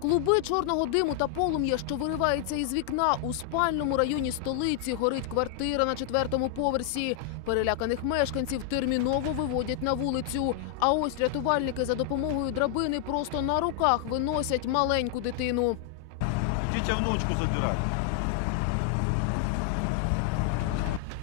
Клуби чорного диму та полум'я, що виривається із вікна у спальному районі столиці, горить квартира на четвертому поверсі. Переляканих мешканців терміново виводять на вулицю. А ось рятувальники за допомогою драбини просто на руках виносять маленьку дитину. Дітя внучку забирать.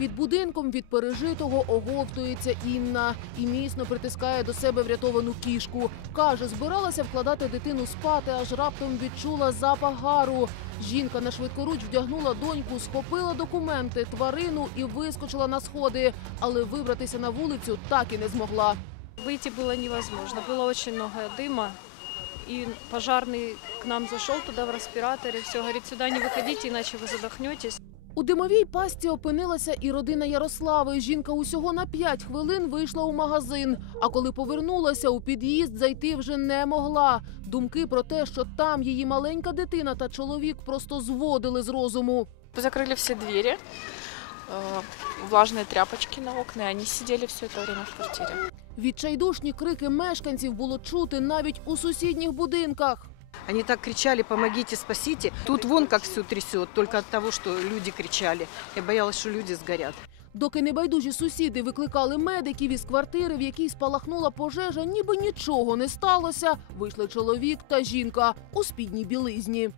Під будинком від пережитого оговтується Інна і міцно притискає до себе врятовану кішку. Каже, збиралася вкладати дитину спати, аж раптом відчула запах гару. Жінка на швидкоруч вдягнула доньку, схопила документи, тварину і вискочила на сходи, але вибратися на вулицю так і не змогла. Выйти было невозможно. Было очень много дыма. И пожарный к нам зашел туда в респираторе. Все, говорит, сюда не выходите, иначе вы задохнетесь. У димовій пасті опинилася і родина Ярослави. Жінка усього на 5 хвилин вийшла у магазин. А коли повернулася у під'їзд, зайти вже не могла. Думки про те, що там її маленька дитина та чоловік просто зводили з розуму. Закрыли все двери, э, влажные тряпочки на окна, и они сидели все это время в квартире. Відчайдушні крики мешканців було чути навіть у сусідніх будинках. Они так кричали «помогите, спасите». Тут вон как все трясет, только от того, что люди кричали. Я боялась, что люди сгорят. Доки небайдужі сусіди викликали медиків із квартири, в якій спалахнула пожежа, ніби нічого не сталося. Вийшли чоловік та жінка у спідній білизні.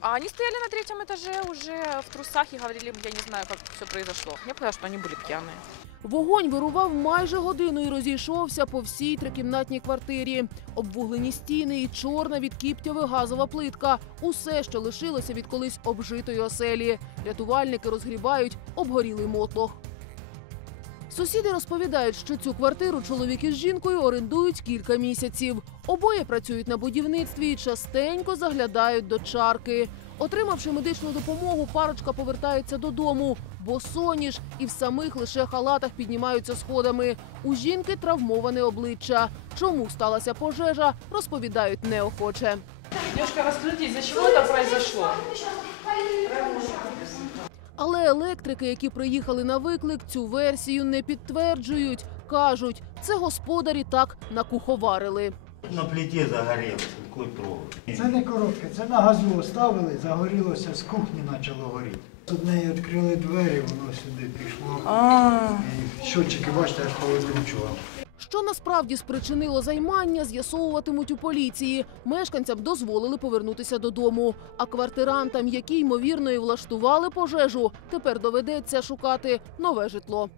А они стояли на третьем этаже уже в трусах и говорили, я не знаю, как все произошло. Мне показалось, что они были пьяные. Вогонь вирував майже годину і розійшовся по всій трикімнатній квартирі. Обвуглені стіни і чорна від кіптяви газова плитка. Усе, що лишилося від колись обжитої оселі. Рятувальники розгрібають обгорілий мотлох. Сусіди розповідають, що цю квартиру чоловік із жінкою орендують кілька місяців. Обоє працюють на будівництві і частенько заглядають до чарки. Отримавши медичну допомогу, парочка повертається додому, бо соніж і в самих лише халатах піднімаються сходами. У жінки травмоване обличчя. Чому сталася пожежа, розповідають неохоче. Девушка, расскажите, из-за чего это произошло? Але електрики, які приїхали на виклик, цю версію не підтверджують. кажуть, це господарі так накуховарили. На плите загорелся, какой трог. Це не коротке, це на газу оставили, загорілося з кухні почало горіти. Тут неї відкрили двері, воно сюди пішло. І щотчики, бачите, аж повикручував. Що насправді спричинило займання, з'ясовуватимуть у поліції. Мешканцям дозволили повернутися додому. А квартирантам, які ймовірно і влаштували пожежу, тепер доведеться шукати нове житло.